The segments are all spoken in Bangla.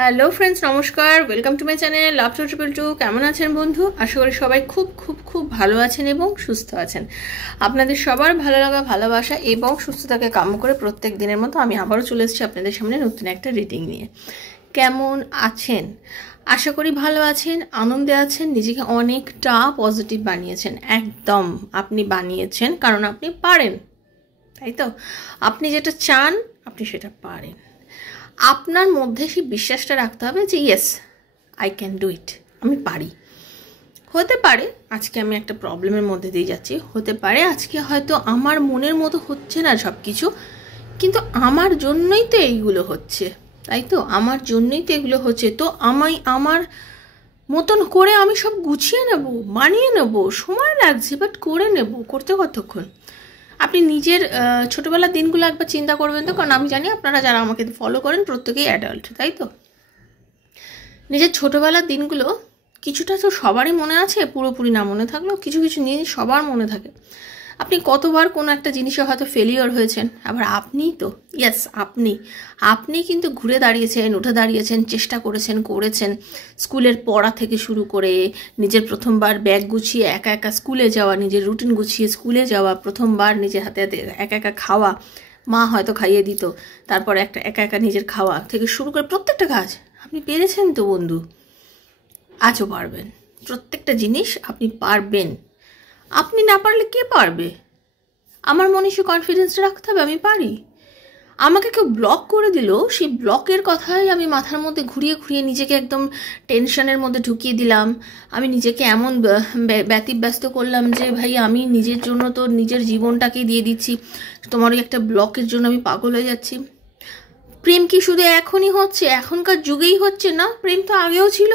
হ্যালো ফ্রেন্ডস, নমস্কার। ওয়েলকাম টু মাই চ্যানেল লাভ 222। কেমন আছেন বন্ধু? আশা করি সবাই খুব খুব খুব ভালো আছেন এবং সুস্থ আছেন। আপনাদের সবার ভালো লাগা, ভালোবাসা এবং সুস্থতাকে কাম্য করে প্রত্যেক দিনের মতো আমি আবারও চলে এসেছি আপনাদের সামনে নতুন একটা রিডিং নিয়ে। কেমন আছেন? আশা করি ভালো আছেন, আনন্দে আছেন, নিজেকে অনেকটা পজিটিভ বানিয়েছেন। একদম আপনি বানিয়েছেন, কারণ আপনি পারেন, তাই তো? আপনি যেটা চান আপনি সেটা পারেন। আপনার মধ্যে সেই বিশ্বাসটা রাখতে হবে যে yes, I can do it, আমি পারি। হতে পারে আজকে আমি একটা প্রবলেমের মধ্যে দিয়ে যাচ্ছি, হতে পারে আজকে হয়তো আমার মনের মতো হচ্ছে না সব কিছু, কিন্তু আমার জন্যই তো এইগুলো হচ্ছে, তাই তো? আমার জন্যই তো এগুলো হচ্ছে, তো আমার মতন করে আমি সব গুছিয়ে নেব, মানিয়ে নেব। সময় লাগছে বাট করে নেব। করতে কতক্ষণ? আপনি নিজের ছোটোবেলার দিনগুলো একবার চিন্তা করবেন তো, কারণ আমি জানি আপনারা যারা আমাকে ফলো করেন প্রত্যেকেই অ্যাডাল্ট, তাই তো? নিজের ছোটোবেলার দিনগুলো কিছুটা তো সবারই মনে আছে, পুরোপুরি না মনে থাকলেও কিছু কিছু জিনিস সবার মনে থাকে। আপনি কতবার কোনো একটা জিনিসে হয়তো ফেলিওর হয়েছেন, আবার আপনিই তো, ইয়েস আপনি কিন্তু ঘুরে দাঁড়িয়েছেন, উঠে দাঁড়িয়েছেন, চেষ্টা করেছেন। স্কুলের পড়া থেকে শুরু করে নিজের প্রথমবার ব্যাগ গুছিয়ে একা একা স্কুলে যাওয়া, নিজের রুটিন গুছিয়ে স্কুলে যাওয়া, প্রথমবার নিজের হাতে হাতে একা একা খাওয়া, মা হয়তো খাইয়ে দিত, তারপর একা একা নিজের খাওয়া থেকে শুরু করে প্রত্যেকটা কাজ আপনি পেরেছেন তো বন্ধু, আজও পারবেন। প্রত্যেকটা জিনিস আপনি পারবেন। আপনি না পারলে কে পারবে? আমার মনে সে কনফিডেন্সটা রাখতে হবে আমি পারি। আমাকে কেউ ব্লক করে দিল, সেই ব্লকের কথাই আমি মাথার মধ্যে ঘুরিয়ে ঘুরিয়ে নিজেকে একদম টেনশনের মধ্যে ঢুকিয়ে দিলাম। আমি নিজেকে এমন ব্যতিব্যস্ত করলাম যে ভাই আমি নিজের জন্য তো নিজের জীবনটাকেই দিয়ে দিচ্ছি, তোমার একটা ব্লকের জন্য আমি পাগল হয়ে যাচ্ছি। প্রেম কি শুধু এখনই হচ্ছে, এখনকার যুগেই হচ্ছে? না, প্রেম তো আগেও ছিল।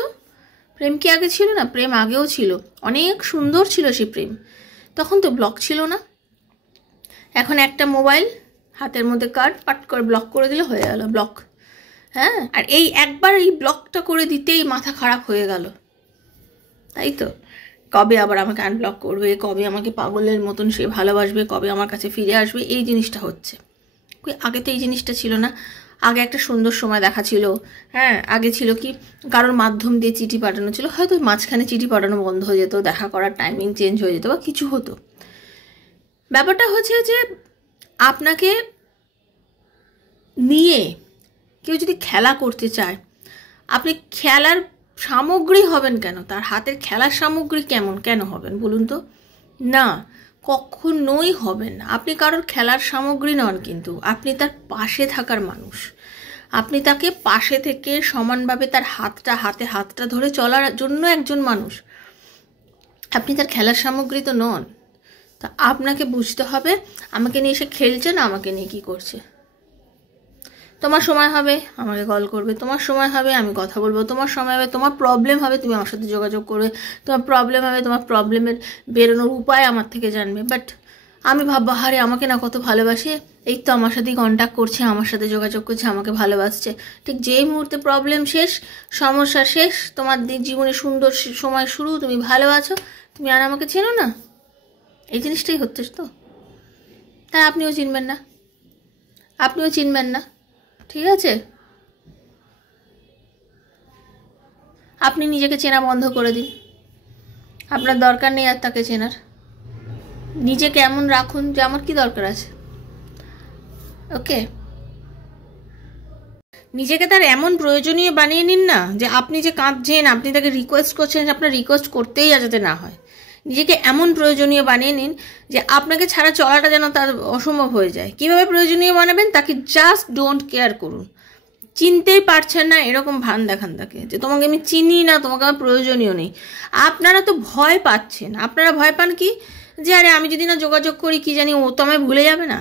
প্রেম কি আগে ছিল না? প্রেম আগেও ছিল, অনেক সুন্দর ছিল সেই প্রেম, তখন তো ব্লক ছিল না। এখন একটা মোবাইল হাতের মধ্যে কার্ড পাট করে ব্লক করে দিলে হয়ে গেল ব্লক। হ্যাঁ, আর এই একবার এই ব্লকটা করে দিতেই মাথা খারাপ হয়ে গেল, তাই তো? কবে আবার আমাকে আনব্লক করবে, কবে আমাকে পাগলের মতন সে ভালোবাসবে, কবে আমার কাছে ফিরে আসবে, এই জিনিসটা হচ্ছে। আগে তো এই জিনিসটা ছিল না। আগে একটা সুন্দর সময় দেখা ছিল। হ্যাঁ, আগে ছিল কি, কারোর মাধ্যম দিয়ে চিঠি পাঠানো ছিল, হয়তো মাঝখানে চিঠি পাঠানো বন্ধ হয়ে যেত, দেখা করার টাইমিং চেঞ্জ হয়ে যেত বা কিছু হতো। ব্যাপারটা হচ্ছে যে আপনাকে নিয়ে কেউ যদি খেলা করতে চায়, আপনি খেলার সামগ্রী হবেন কেন? তার হাতের খেলার সামগ্রী কেন হবেন বলুন তো? না, কখনোই হবেন না। আপনি কারোর খেলার সামগ্রী নন, কিন্তু আপনি তার পাশে থাকার মানুষ। আপনি তাকে পাশে থেকে সমানভাবে তার হাতটা ধরে চলার জন্য একজন মানুষ। আপনি তার খেলার সামগ্রী তো নন। তা আপনাকে বুঝতে হবে আমাকে নিয়ে সে খেলছে না, আমাকে নিয়ে কী করছে। তোমার সময় হবে আমাকে কল করবে, তোমার সময় হবে আমি কথা বলবো, তোমার সময় হবে, তোমার প্রবলেম হবে তুমি আমার সাথে যোগাযোগ করবে, তোমার প্রবলেম হবে, তোমার প্রবলেমের বেরোনোর উপায় আমার থেকে জানবে। বাট আমি ভাববো হারে আমাকে না কত ভালোবাসে, এই তো আমার সাথেই কন্ট্যাক্ট করছে, আমার সাথে যোগাযোগ করছে, আমাকে ভালোবাসছে। ঠিক যেই মুহূর্তে প্রবলেম শেষ, সমস্যা শেষ, তোমার জীবনে সুন্দর সময় শুরু, তুমি ভালো আছো, তুমি আর আমাকে চেনো না। এই জিনিসটাই হচ্ছে তো। তাই আপনিও চিনবেন না, ঠিক আছে? আপনি নিজেকে চেনা বন্ধ করে দিন, আপনার দরকার নেই আর তাকে চেনার। নিজেকে এমন রাখুন যে আমার কি দরকার আছে, ওকে? নিজেকে তার এমন প্রয়োজনীয় বানিয়ে নিন না যে আপনি যে কাঁদছেন, আপনি তাকে রিকোয়েস্ট করছেন, আপনার রিকোয়েস্ট করতেই যাতে না হয়। নিজেকে এমন প্রয়োজনীয় বানিয়ে নিন যে আপনাকে ছাড়া চলাটা যেন তার অসম্ভব হয়ে যায়। কিভাবে প্রয়োজনীয় বানাবেন? তাকে জাস্ট ডোন্ট কেয়ার করুন। চিনতেই পারছেন না এরকম ভান দেখান তাকে, যে তোমাকে আমি চিনি না, তোমাকে আমার প্রয়োজনীয় নেই। আপনারা তো ভয় পাচ্ছেন। আপনারা ভয় পান কি, যে আরে আমি যদি না যোগাযোগ করি কি জানি ও তো আমায় ভুলে যাবে না,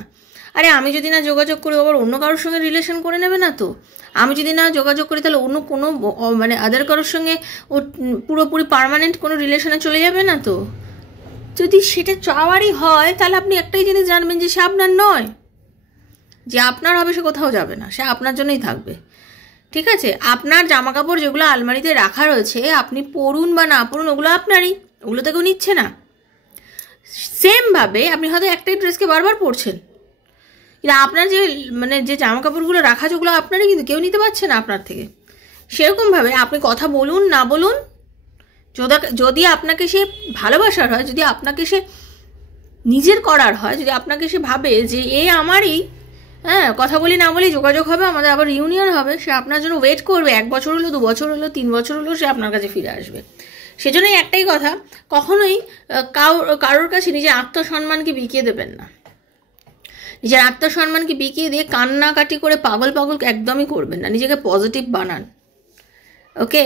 আরে আমি যদি না যোগাযোগ করি আবার অন্য কারোর সঙ্গে রিলেশন করে নেবে না তো, আমি যদি না যোগাযোগ করি তাহলে অন্য কোনো মানে আদার কারোর সঙ্গে ও পুরোপুরি পার্মানেন্ট কোনো রিলেশনে চলে যাবে না তো। যদি সেটা চাওয়ারই হয় তাহলে আপনি একটাই জিনিস জানবেন যে সে আপনার নয়, যে আপনার হবে সে কোথাও যাবে না, সে আপনার জন্যই থাকবে, ঠিক আছে? আপনার জামা কাপড় যেগুলো আলমারিতে রাখা রয়েছে, আপনি পরুন বা না পরুন ওগুলো আপনারই, ওগুলো তো কেউ নিচ্ছে না। সেমভাবে আপনি হয়তো একটাই ড্রেসকে বারবার পরছেন, কিন্তু আপনার যে যে জামা কাপড়গুলো রাখা আছে ওগুলো আপনারই, কিন্তু কেউ নিতে পারছে না আপনার থেকে, সেরকমভাবে আপনি কথা বলুন না বলুন, যদি আপনাকে সে ভালোবাসার হয়, যদি আপনাকে সে নিজের করার হয়, যদি আপনাকে সে ভাবে যে এ আমারই, হ্যাঁ কথা বলি না বলি যোগাযোগ হবে, আমাদের আবার রিউনিয়ন হবে, সে আপনার জন্য ওয়েট করবে, 1 বছর হলো, 2 বছর হলো, 3 বছর হলো, সে আপনার কাছে ফিরে আসবে। সেজন্যই একটাই কথা, কখনোই কারোর কাছে নিজের আত্মসম্মানকে বিকিয়ে দেবেন না। নিজের আত্মসম্মানকে বিকিয়ে দিয়ে কান্নাকাটি করে পাগল একদমই করবেন না, নিজেকে পজিটিভ বানান। ওকে,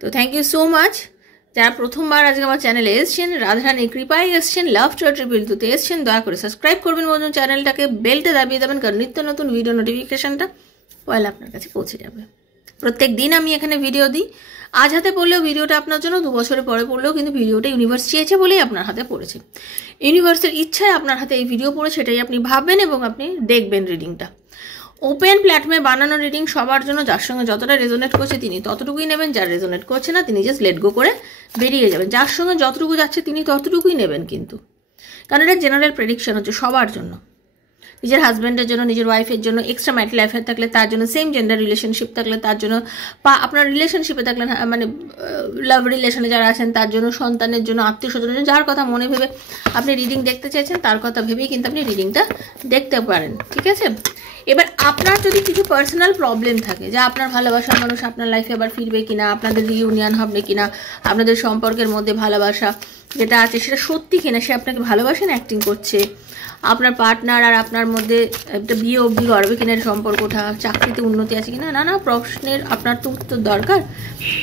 তো থ্যাংক ইউ সো মাচ। যারা প্রথমবার আজকে আমার চ্যানেলে এসছেন, রাধারানীর কৃপায় এসছেন, লাভ ট্রিপল2 এসছেন, দয়া করে সাবস্ক্রাইব করবেন বন্ধু চ্যানেলটাকে, বেলটা দাবিয়ে দেবেন, কারণ নিত্য নতুন ভিডিও নোটিফিকেশনটা পয়লা আপনার কাছে পৌঁছে যাবে। প্রত্যেক দিন আমি এখানে ভিডিও দিই, আজ হাতে পড়লেও ভিডিওটা আপনার জন্য, 2 বছরের পরে পড়লেও কিন্তু ভিডিওটা ইউনিভার্স চেয়েছে বলেই আপনার হাতে পড়েছে। ইউনিভার্সের ইচ্ছায় আপনার হাতে এই ভিডিও পড়েছে, সেটাই আপনি ভাববেন এবং আপনি দেখবেন রিডিংটা। ওপেন প্ল্যাটফর্মে বানানো রিডিং সবার জন্য, যার সঙ্গে যতটা রেজোনেট করছে তিনি ততটুকুই নেবেন, যার রেজোনেট করছে না তিনি জাস্ট লেট গো করে বেরিয়ে যাবেন। যার সঙ্গে যতটুকু যাচ্ছে তিনি ততটুকুই নেবেন কিন্তু, কারণ এটা জেনারেল প্রেডিকশন হচ্ছে সবার জন্য, নিজের হাজব্যান্ডের জন্য, নিজের ওয়াইফের জন্য, এক্সট্রা ম্যারিটাল অ্যাফেয়ার থাকলে তার জন্য, সেম জেন্ডার রিলেশনশিপ থাকলে তার জন্য, বা আপনার রিলেশনশিপে থাকলে মানে লাভ রিলেশনে যারা আছেন তার জন্য, সন্তানের জন্য, আত্মীয় স্বজনের জন্য, যার কথা মনে ভেবে আপনি রিডিং দেখতে চাইছেন তার কথা ভেবেই কিন্তু আপনি রিডিংটা দেখতে পারেন। ঠিক আছে, এবার আপনার যদি কিছু পার্সোনাল প্রবলেম থাকে, যা আপনার ভালোবাসার মানুষ আপনার লাইফে আবার ফিরবে কিনা, আপনাদের রিইউনিয়ন হবে কিনা, আপনাদের সম্পর্কের মধ্যে ভালোবাসা যেটা আছে সেটা সত্যি কিনা, সে আপনাকে ভালোবাসেন অ্যাক্টিং করছে, আপনার পার্টনার আর আপনার মধ্যে একটা বিয়ে অবধি গড়বে কিনা সম্পর্কটা, চাকরিতে উন্নতি আছে কিনা, নানা প্রশ্নের আপনার তো উত্তর দরকার।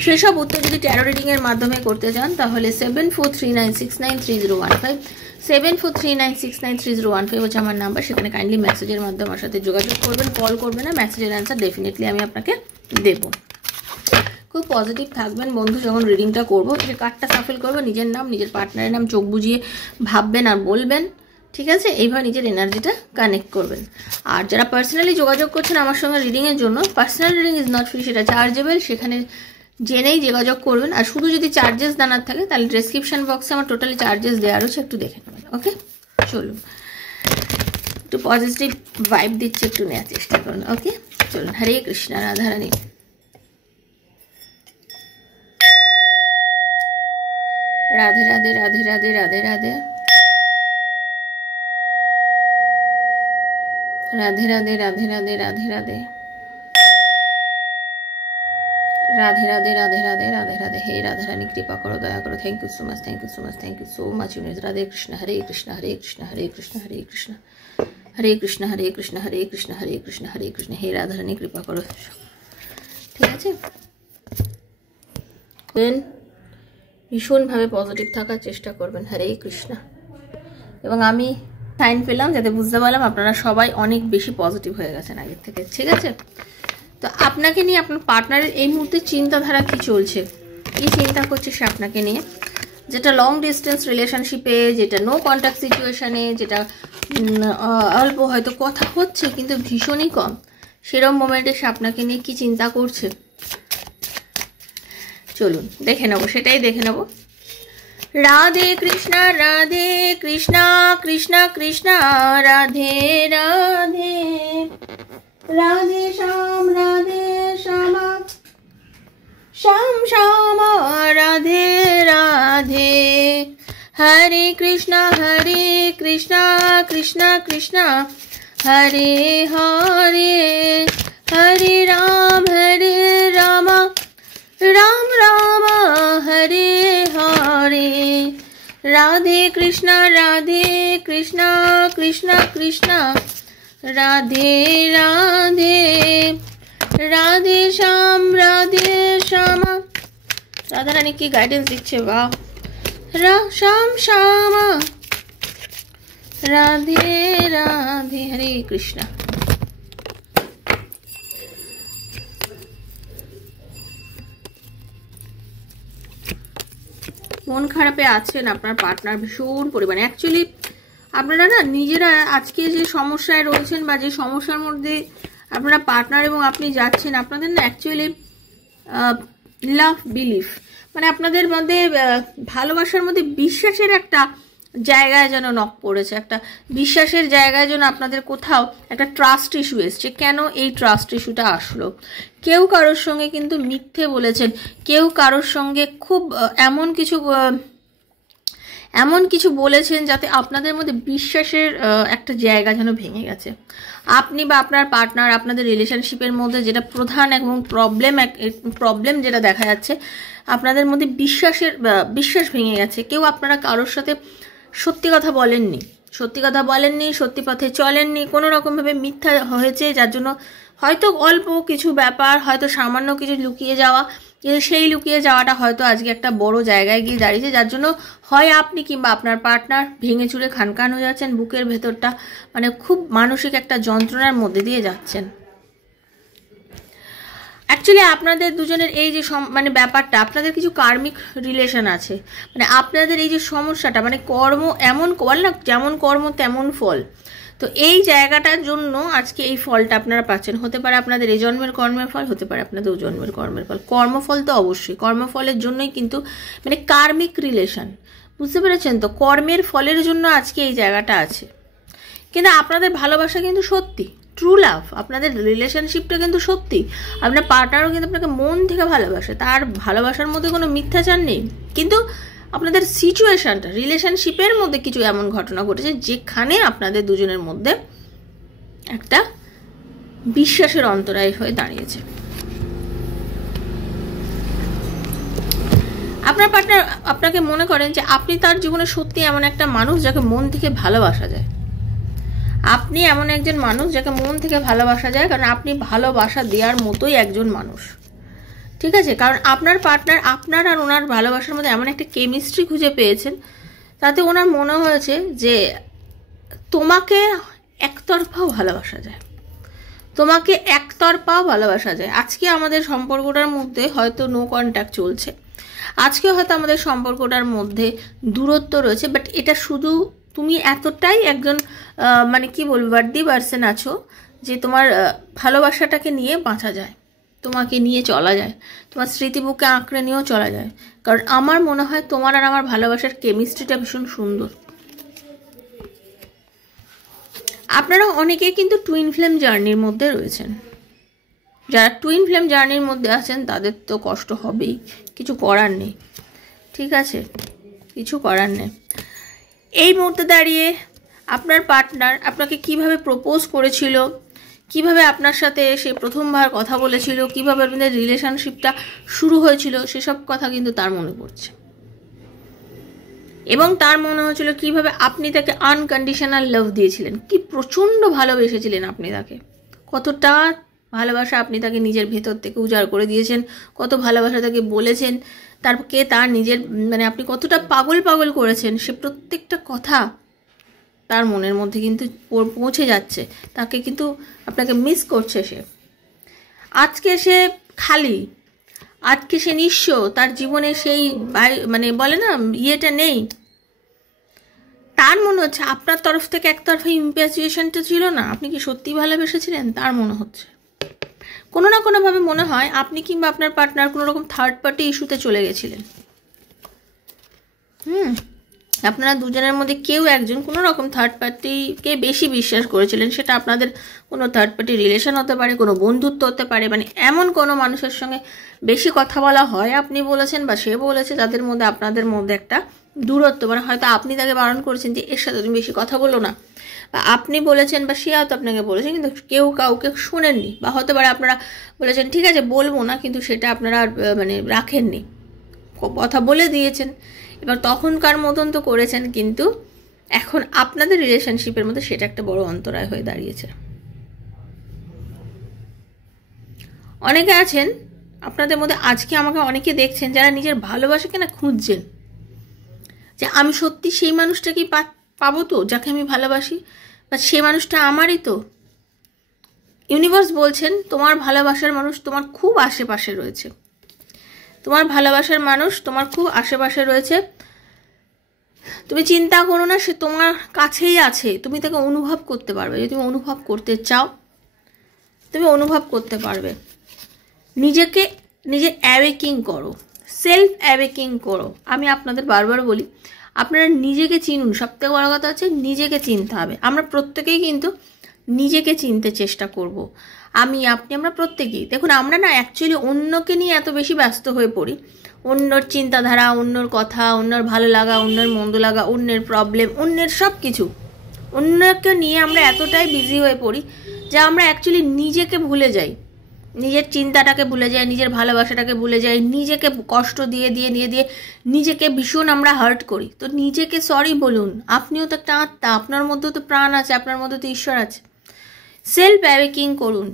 সেসব উত্তর যদি ট্যারো রিডিংয়ের মাধ্যমে করতে চান তাহলে 7439693015 7439693015 হচ্ছে আমার নাম্বার, সেখানে কাইন্ডলি মেসেজের মাধ্যমে আমার সাথে যোগাযোগ করবেন, কল করবেন না, মেসেজের অ্যান্সার ডেফিনেটলি আমি আপনাকে দেবো। খুব পজিটিভ থাকবেন বন্ধু যখন রিডিংটা করবো, যে কার্ডটা সাফল করবো, নিজের নাম নিজের পার্টনারের নাম চোখ বুঝিয়ে ভাববেন আর বলবেন। ঠিক আছে, এইভাবে নিজের এনার্জিটা কানেক্ট করবেন। আর যারা পার্সোনালি যোগাযোগ করছেন আমার সঙ্গে রিডিংয়ের জন্য, personal reading is not free, সেটা চার্জেবল, সেখানে জেনেই যোগাযোগ করবেন। আর শুধু যদি চার্জেস জানার থাকে তাহলে ডেসক্রিপশন বক্সে আমার টোটালি চার্জেস দেওয়া রয়েছে, একটু দেখে নেবেন। ওকে, চলুন একটু পজিটিভ ভাইব দিচ্ছে, একটু নেওয়ার চেষ্টা করুন। ওকে চলুন, হরে কৃষ্ণ, রাধারানী। রাধে রাধে রাধে রাধে রাধে রাধে রাধে রাধে রাধে রাধে রাধে রাধে রাধে রাধে রাধে রাধে রাধে রাধে। হে রাধারানী কৃপা করো, দয়া করো। Thank you so much, thank you so much, thank you so much. Radhe Krishna, Hare Krishna, Hare Krishna, Hare Krishna, Hare Krishna, Hare Krishna, Hare Krishna, Hare Krishna, Hare Krishna, Hare Krishna. হে রাধারানী কৃপা করো। ঠিক আছে, ভীষণভাবে পজিটিভ থাকার চেষ্টা করবেন। হরে কৃষ্ণ। এবং আমি সাইন পেলাম যাতে বুঝতে পারলাম আপনারা সবাই অনেক বেশি পজিটিভ হয়ে গেছেন আগের থেকে। ঠিক আছে, তো আপনাকে নিয়ে আপনার পার্টনারের এই মুহূর্তে চিন্তাধারা কি চলছে, কি চিন্তা করছে সে আপনাকে নিয়ে, যেটা লং ডিস্টেন্স রিলেশনশিপে, যেটা নো কন্ট্যাক্ট সিচুয়েশানে, যেটা অল্প হয়তো কথা হচ্ছে কিন্তু ভীষণই কম, সেরকম মোমেন্টে সে আপনাকে নিয়ে কি চিন্তা করছে চলুন দেখে নেবো, সেটাই দেখে নেবো। রাধে কৃষ্ণ, রাধে কৃষ্ণ, কৃষ্ণ কৃষ্ণ রাধে রাধে, রাধে শ্যাম, রাধে শ্যামা, শ্যাম শ্যামা, রাধে রাধে। হরে কৃষ্ণ, কৃষ্ণ কৃষ্ণ হরে হরে, হরে রাম, রাম রাম হরে হরে। রাধে কৃষ্ণ, কৃষ্ণ কৃষ্ণ রাধে রাধে, রাধে শ্যাম, রাধে শ্যামা। রাধারানী কি গাইডেন্স দিচ্ছে, বাহ। শ্যাম শ্যামা, রাধে রাধে, হরে কৃষ্ণ। মন খারাপে আছেন আপনার পার্টনার ভীষণ পরিমাণে। অ্যাকচুয়ালি আপনারা না নিজেরা আজকে যে সমস্যায় রয়েছেন বা যে সমস্যার মধ্যে আপনারা পার্টনার এবং আপনি যাচ্ছেন, আপনাদের না অ্যাকচুয়ালি লাভ বিলিফ মানে আপনাদের মধ্যে ভালোবাসার মধ্যে বিশ্বাসের একটা জায়গায় যেন নক পড়েছে, একটা বিশ্বাসের জায়গায় যেন আপনাদের কোথাও একটা ট্রাস্ট ইস্যু এসছে। কেন এই ট্রাস্ট ইস্যুটা আসলো? কেউ কারোর সঙ্গে কিন্তু মিথ্যে বলেছেন, কেউ কারোর সঙ্গে খুব এমন কিছু বলেছেন যাতে আপনাদের মধ্যে বিশ্বাসের একটা জায়গা যেন ভেঙে গেছে। আপনি বা আপনার পার্টনার, আপনাদের রিলেশনশিপের মধ্যে যেটা প্রধান এবং প্রবলেম যেটা দেখা যাচ্ছে, আপনাদের মধ্যে বিশ্বাস ভেঙে গেছে। কেউ আপনারা কারোর সাথে সত্যি কথা বলেননি, সত্যি পথে চলেননি, কোনো রকমভাবে মিথ্যা হয়েছে, যার জন্য হয়তো অল্প কিছু ব্যাপার, হয়তো সামান্য কিছু লুকিয়ে যাওয়া, কিন্তু সেই লুকিয়ে যাওয়াটা হয়তো আজকে একটা বড় জায়গায় গিয়ে দাঁড়িয়েছে, যার জন্য হয় আপনি কিংবা আপনার পার্টনার ভেঙে চুরে খানখান হয়ে যাচ্ছেন, বুকের ভেতরটা মানে খুব মানসিক একটা যন্ত্রণার মধ্যে দিয়ে যাচ্ছেন। অ্যাকচুয়ালি আপনাদের দুজনের এই যে মানে ব্যাপারটা, আপনাদের কিছু কার্মিক রিলেশন আছে, মানে আপনাদের এই যে সমস্যাটা, মানে কর্ম এমন বল না, যেমন কর্ম তেমন ফল। তো এই জায়গাটার জন্য আজকে এই ফলটা আপনারা পাচ্ছেন। হতে পারে আপনাদের এই জন্মের কর্মের ফল, হতে পারে আপনাদের ও জন্মের কর্মের ফল। কর্মফল তো অবশ্যই, কর্মফলের জন্যই কিন্তু মানে কার্মিক রিলেশন, বুঝতে পেরেছেন তো? কর্মের ফলের জন্য আজকে এই জায়গাটা আছে। কিন্তু আপনাদের ভালোবাসা কিন্তু সত্যি, ট্রু লাভ, আপনাদের রিলেশনশিপটা কিন্তু সত্যি। আপনার পার্টনারও কিন্তু আপনাকে মন থেকে ভালোবাসে, তার ভালোবাসার মধ্যে কোনো মিথ্যাচার নেই। কিন্তু আপনাদের সিচুয়েশনটা, রিলেশনশিপের মধ্যে কিছু এমন ঘটনা ঘটেছে যেখানে আপনাদের দুজনের মধ্যে একটা বিশ্বাসের অন্তরায় হয়ে দাঁড়িয়েছে। আপনার পার্টনার আপনাকে মনে করেন যে আপনি তার জীবনে সত্যি এমন একটা মানুষ যাকে মন থেকে ভালোবাসা যায়। আপনি এমন একজন মানুষ যাকে মন থেকে ভালোবাসা যায়, কারণ আপনি ভালোবাসা দেওয়ার মতোই একজন মানুষ, ঠিক আছে? কারণ আপনার পার্টনার আপনার আর ওনার ভালোবাসার মধ্যে এমন একটা কেমিস্ট্রি খুঁজে পেয়েছেন, তাতে ওনার মনে হয়েছে যে তোমাকে একতরফাও ভালোবাসা যায়, তোমাকে একতরফাও ভালোবাসা যায়। আজকে আমাদের সম্পর্কটার মধ্যে হয়তো নো কন্ট্যাক্ট চলছে, আজকে হয়তো আমাদের সম্পর্কটার মধ্যে দূরত্ব রয়েছে, বাট এটা শুধু তুমি এতটাই একজন মানে কি বলবো বার্দি পার্সন আছো যে তোমার ভালোবাসাটাকে নিয়ে বাঁচা যায়, তোমাকে নিয়ে চলা যায়, তোমার স্মৃতি বুকে আঁকড়ে নিয়েও চলা যায়। কারণ আমার মনে হয় তোমার আর আমার ভালোবাসার কেমিস্ট্রিটা ভীষণ সুন্দর। আপনারা অনেকেই কিন্তু টুইন ফ্লেম জার্নির মধ্যে রয়েছেন। যারা টুইন ফ্লেম জার্নির মধ্যে আছেন তাদের তো কষ্ট হবেই, কিছু করার নেই, ঠিক আছে? কিছু করার নেই। এই মুহূর্তে দাঁড়িয়ে আপনার পার্টনার আপনাকে কিভাবে প্রপোজ করেছিল, কিভাবে আপনার সাথে সে প্রথমবার কথা বলেছিল, কিভাবে আপনাদের রিলেশনশিপটা শুরু হয়েছিল, সেসব কথা কিন্তু তার মনে পড়ছে। এবং তার মনে হয়েছিল কিভাবে আপনি তাকে আনকন্ডিশনাল লাভ দিয়েছিলেন, কি প্রচণ্ড ভালোবেসেছিলেন আপনি তাকে, কতটা ভালোবাসা আপনি তাকে নিজের ভেতর থেকে উজাড় করে দিয়েছেন, কত ভালোবাসা তাকে বলেছেন, তারপরে তার নিজের মানে আপনি কতটা পাগল করেছেন, সে প্রত্যেকটা কথা তার মনের মধ্যে কিন্তু পৌঁছে যাচ্ছে, তাকে কিন্তু আপনাকে মিস করছে সে। আজকে সে খালি, আজকে সে নিঃস্ব, তার জীবনে সেই মানে বলে না ইয়েটা নেই। তার মনে হচ্ছে আপনার তরফ থেকে একতরফা ইম্প্যাচুয়েশনটা ছিল না, আপনি কি সত্যি ভালোবেসেছিলেন তার মনে হচ্ছে। কোনো না কোনোভাবে মনে হয় আপনি কিংবা আপনার পার্টনার কোনো রকম থার্ড পার্টি ইস্যুতে চলে গেছিলেন। আপনারা দুজনের মধ্যে কেউ একজন কোনো রকম থার্ড পার্টিকে বেশি বিশ্বাস করেছিলেন। সেটা আপনাদের কোনো থার্ড পার্টি রিলেশন হতে পারে, কোনো বন্ধুত্ব হতে পারে, মানে এমন কোনো মানুষের সঙ্গে বেশি কথা বলা হয় আপনি বলেছেন বা সে বলেছে, তাদের মধ্যে আপনাদের মধ্যে একটা দূরত্ব, মানে হয়তো আপনি তাকে বারণ করেছেন যে এর সাথে তুমি বেশি কথা বলো না, বা আপনি বলেছেন বা সে হয়তো আপনাকে বলেছেন, কিন্তু কেউ কাউকে শুনেননি। বা হতে পারে আপনারা বলেছেন ঠিক আছে বলবো না, কিন্তু সেটা আপনারা মানে রাখেননি, কথা বলে দিয়েছেন। এবার তখনকার মতন তো করেছেন, কিন্তু এখন আপনাদের রিলেশনশিপের মধ্যে সেটা একটা বড় অন্তরায় হয়ে দাঁড়িয়েছে। অনেকে আছেন আপনাদের মধ্যে, আজকে আমাকে অনেকে দেখছেন যারা নিজের ভালোবাসাকে না খুঁজছেন, যে আমি সত্যি সেই মানুষটাকেই পাবো তো যাকে আমি ভালোবাসি, বা সেই মানুষটা আমারই তো। ইউনিভার্স বলছেন তোমার ভালোবাসার মানুষ তোমার খুব আশেপাশে রয়েছে, তোমার ভালোবাসার মানুষ তোমার খুব আশেপাশে রয়েছে। তুমি চিন্তা করো না, সে তোমার কাছেই আছে, তুমি তাকে অনুভব করতে পারবে। যদি তুমি অনুভব করতে চাও তুমি অনুভব করতে পারবে। নিজে অ্যাওয়েকিং করো, সেলফ অ্যাওয়েকিং করো। আমি আপনাদের বারবার বলি আপনারা নিজেকে চিনুন। সবথেকে বড় কথা হচ্ছে নিজেকে চিনতে হবে। আমরা প্রত্যেকেই কিন্তু নিজেকে চিনতে চেষ্টা করব। আমি, আপনি, আমরা প্রত্যেকেই। দেখুন, আমরা না অ্যাকচুয়ালি অন্যকে নিয়ে এত বেশি ব্যস্ত হয়ে পড়ি, অন্যর চিন্তাধারা, অন্যর কথা, অন্যর ভালো লাগা, অন্যের মন্দ লাগা, অন্যের প্রবলেম, অন্যের সব কিছু, অন্যকে নিয়ে আমরা এতটাই বিজি হয়ে পড়ি যে আমরা অ্যাকচুয়ালি নিজেকে ভুলে যাই, নিজের চিন্তাটাকে ভুলে যাই, নিজের ভালোবাসাটাকে ভুলে যাই, নিজেকে কষ্ট দিয়ে দিয়ে দিয়ে দিয়ে নিজেকে ভীষণ আমরা হার্ট করি। তো নিজেকে সরি বলুন। আপনিও তো একটা আত্মা, আপনার মধ্যেও তো প্রাণ আছে, আপনার মধ্যে তো ঈশ্বর আছে। সেলফ অ্যাওয়েকিং করুন,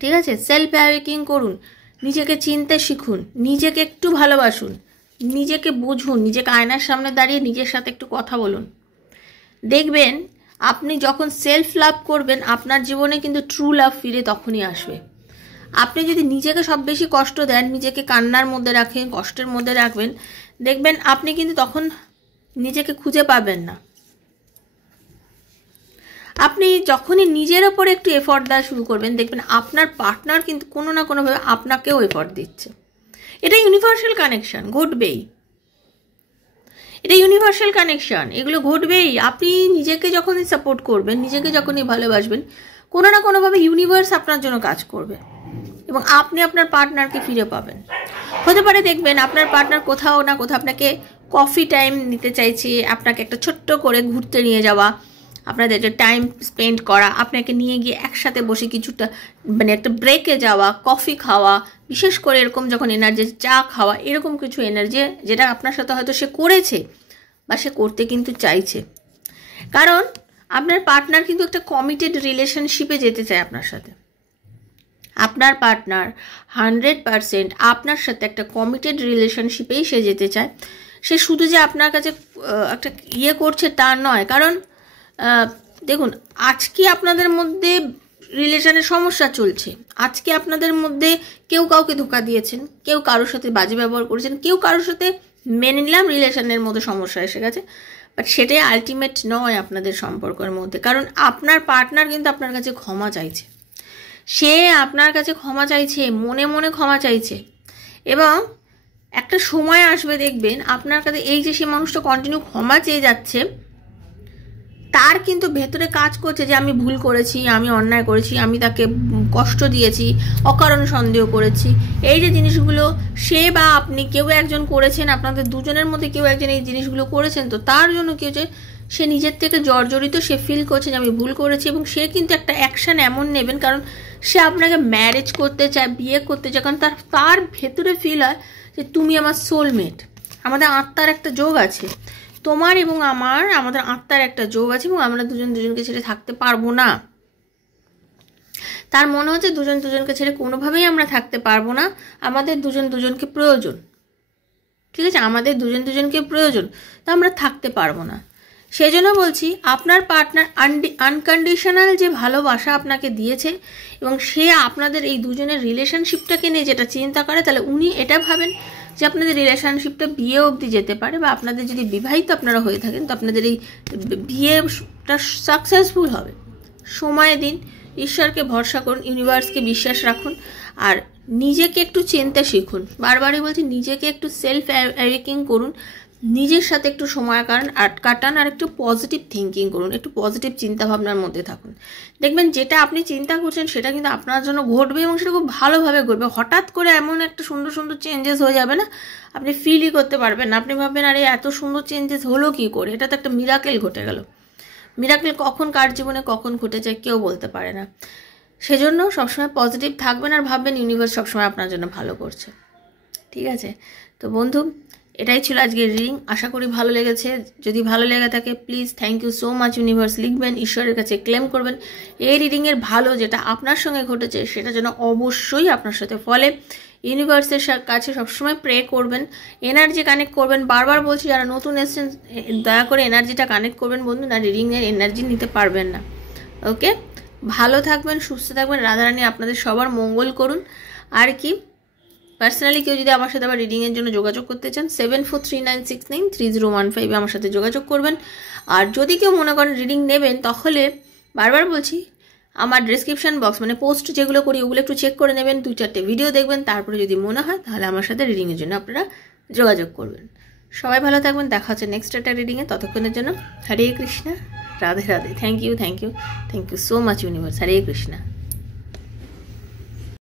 ঠিক আছে? সেলফ অ্যাওয়েকিং করুন, নিজেকে চিনতে শিখুন, নিজেকে একটু ভালোবাসুন, নিজেকে বুঝুন, নিজেকে আয়নার সামনে দাঁড়িয়ে নিজের সাথে একটু কথা বলুন। দেখবেন আপনি যখন সেলফ লাভ করবেন, আপনার জীবনে কিন্তু ট্রু লাভ ফিরে তখনই আসবে। আপনি যদি নিজেকে সব বেশি কষ্ট দেন, নিজেকে কান্নার মধ্যে রাখেন, কষ্টের মধ্যে রাখবেন, দেখবেন আপনি কিন্তু তখন নিজেকে খুঁজে পাবেন না। আপনি যখনই নিজের ওপর একটু এফর্ট দেওয়া শুরু করবেন, দেখবেন আপনার পার্টনার কিন্তু কোনো না কোনোভাবে আপনাকেও এফর্ট দিচ্ছে। এটা ইউনিভার্সাল কানেকশন, ঘটবেই। এটা ইউনিভার্সাল কানেকশন, এগুলো ঘটবেই। আপনি নিজেকে যখনই সাপোর্ট করবেন, নিজেকে যখনই ভালোবাসবেন, কোনো না কোনোভাবে ইউনিভার্স আপনার জন্য কাজ করবে এবং আপনি আপনার পার্টনারকে ফিরে পাবেন। হতে পারে দেখবেন আপনার পার্টনার কোথাও না কোথাও আপনাকে কফি টাইম নিতে চাইছে, আপনাকে একটা ছোট্ট করে ঘুরতে নিয়ে যাওয়া, আপনাদের যে টাইম স্পেন্ড করা, আপনাকে নিয়ে গিয়ে একসাথে বসে কিছুটা মানে একটা ব্রেকে যাওয়া, কফি খাওয়া, বিশেষ করে এরকম যখন এনার্জি, চা খাওয়া, এরকম কিছু এনার্জি যেটা আপনার সাথে হয়তো সে করেছে বা সে করতে কিন্তু চাইছে। কারণ আপনার পার্টনার কিন্তু একটা কমিটেড রিলেশনশিপে যেতে চায় আপনার সাথে। আপনার পার্টনার 100% আপনার সাথে একটা কমিটেড রিলেশনশিপেই সে যেতে চায়। সে শুধু যে আপনার কাছে একটা ইয়ে করছে তা নয়। কারণ দেখুন, আজকে আপনাদের মধ্যে রিলেশনের সমস্যা চলছে, আজকে আপনাদের মধ্যে কেউ কাউকে ধোঁকা দিয়েছেন, কেউ কারোর সাথে বাজে ব্যবহার করেছেন, কেউ কারোর সাথে মেনে নিলাম রিলেশনের মধ্যে সমস্যা এসে গেছে, বাট সেটাই আলটিমেট নয় আপনাদের সম্পর্কের মধ্যে। কারণ আপনার পার্টনার কিন্তু আপনার কাছে ক্ষমা চাইছে, সে আপনার কাছে ক্ষমা চাইছে, মনে মনে ক্ষমা চাইছে। এবং একটা সময় আসবে দেখবেন আপনার কাছে এই যে সে মানুষটা কন্টিনিউ ক্ষমা চেয়ে যাচ্ছে, তার কিন্তু ভেতরে কাজ করছে যে আমি ভুল করেছি, আমি অন্যায় করেছি, আমি তাকে কষ্ট দিয়েছি, অকারণ সন্দেহ করেছি। এই যে জিনিসগুলো সে বা আপনি কেউ একজন করেছেন, আপনাদের দুজনের মধ্যে কেউ একজন এই জিনিসগুলো করেছেন, তো তার জন্য কি হচ্ছে, সে নিজের থেকে জর্জরিত, সে ফিল করছে যে আমি ভুল করেছি এবং সে কিন্তু একটা অ্যাকশান এমন নেবেন, কারণ সে আপনাকে ম্যারেজ করতে চায়, বিয়ে করতে চায়, কারণ তার ভেতরে ফিল হয় যে তুমি আমার সোলমেট, আমাদের আত্মার একটা যোগ আছে, তোমার এবং আমাদের আত্মার একটা যোগ আছে এবং আমরা দুজন দুজনকে ছেড়ে থাকতে পারবো না। তার মনে হচ্ছে দুজন দুজনকে ছেড়ে কোনোভাবেই আমরা থাকতে পারবো না, আমাদের দুজন দুজনকে প্রয়োজন, ঠিক আছে? আমাদের দুজন দুজনকে প্রয়োজন, তো আমরা থাকতে পারবো না। সেই জন্য বলছি, আপনার পার্টনার আনকন্ডিশনাল যে ভালোবাসা আপনাকে দিয়েছে এবং সে আপনাদের এই দুজনের রিলেশনশিপটাকে নিয়ে যেটা চিন্তা করে, তাহলে উনি এটা ভাবেন যে আপনাদের রিলেশনশিপটা বিয়ে অবধি যেতে পারে, বা আপনাদের যদি বিবাহিত আপনারা হয়ে থাকেন তো আপনাদের এই বিয়েটা সাকসেসফুল হবে। সময় দিন, ঈশ্বরকে ভরসা করুন, ইউনিভার্সকে বিশ্বাস রাখুন, আর নিজেকে একটু চিনতে শিখুন। বারবারই বলছি, নিজেকে একটু সেলফ অ্যাওয়েকিং করুন, নিজের সাথে একটু সময় কাটান, আর একটু পজিটিভ থিঙ্কিং করুন, একটু পজিটিভ চিন্তাভাবনার মধ্যে থাকুন। দেখবেন যেটা আপনি চিন্তা করছেন সেটা কিন্তু আপনার জন্য ঘটবে এবং সেটা খুব ভালোভাবে ঘটবে। হঠাৎ করে এমন একটা সুন্দর সুন্দর চেঞ্জেস হয়ে যাবে না, আপনি ফিলই করতে পারবেন না। আপনি ভাববেন আরে এত সুন্দর চেঞ্জেস হলো কী করে, এটা তো একটা মিরাকেল ঘটে গেল। মিরাকেল কখন কার জীবনে কখন ঘটে যায় কেউ বলতে পারে না। সেজন্য সবসময় পজিটিভ থাকবেন আর ভাববেন ইউনিভার্স সবসময় আপনার জন্য ভালো করছে, ঠিক আছে? তো বন্ধু, এটাই ছিল আজকের রিডিং। আশা করি ভালো লেগেছে। যদি ভালো লেগে থাকে please thank you so much universe লিখবেন, ঈশ্বরের কাছে ক্লেম করবেন এই রিডিংয়ের ভালো যেটা আপনার সঙ্গে ঘটেছে সেটা যেন অবশ্যই আপনার সাথে ফলে। ইউনিভার্সের কাছে সবসময় প্রে করবেন, এনার্জি কানেক্ট করবেন। বারবার বলছি, যারা নতুন এসেছেন দয়া করে এনার্জিটা কানেক্ট করবেন বন্ধু, না রিডিংয়ের এনার্জি নিতে পারবেন না। ওকে, ভালো থাকবেন, সুস্থ থাকবেন, রাধারানী আপনাদের সবার মঙ্গল করুন। আর কি, পার্সোনালি কেউ যদি আমার সাথে আবার রিডিংয়ের জন্য যোগাযোগ করতে চান 7439693015 আমার সাথে যোগাযোগ করবেন। আর যদি কেউ মনে করেন রিডিং নেবেন, তাহলে বারবার বলছি আমার ডেসক্রিপশন বক্স মানে পোস্ট যেগুলো করি ওগুলো একটু চেক করে নেবেন, 2-4টে ভিডিও দেখবেন, তারপরে যদি মনে হয় তাহলে আমার সাথে রিডিংয়ের জন্য আপনারা যোগাযোগ করবেন। সবাই ভালো থাকবেন, দেখা হচ্ছে নেক্সট একটা রিডিংয়ে। ততক্ষণের জন্য Hare Krishna, Radhe Radhe. Thank you so much universe. Hare Krishna.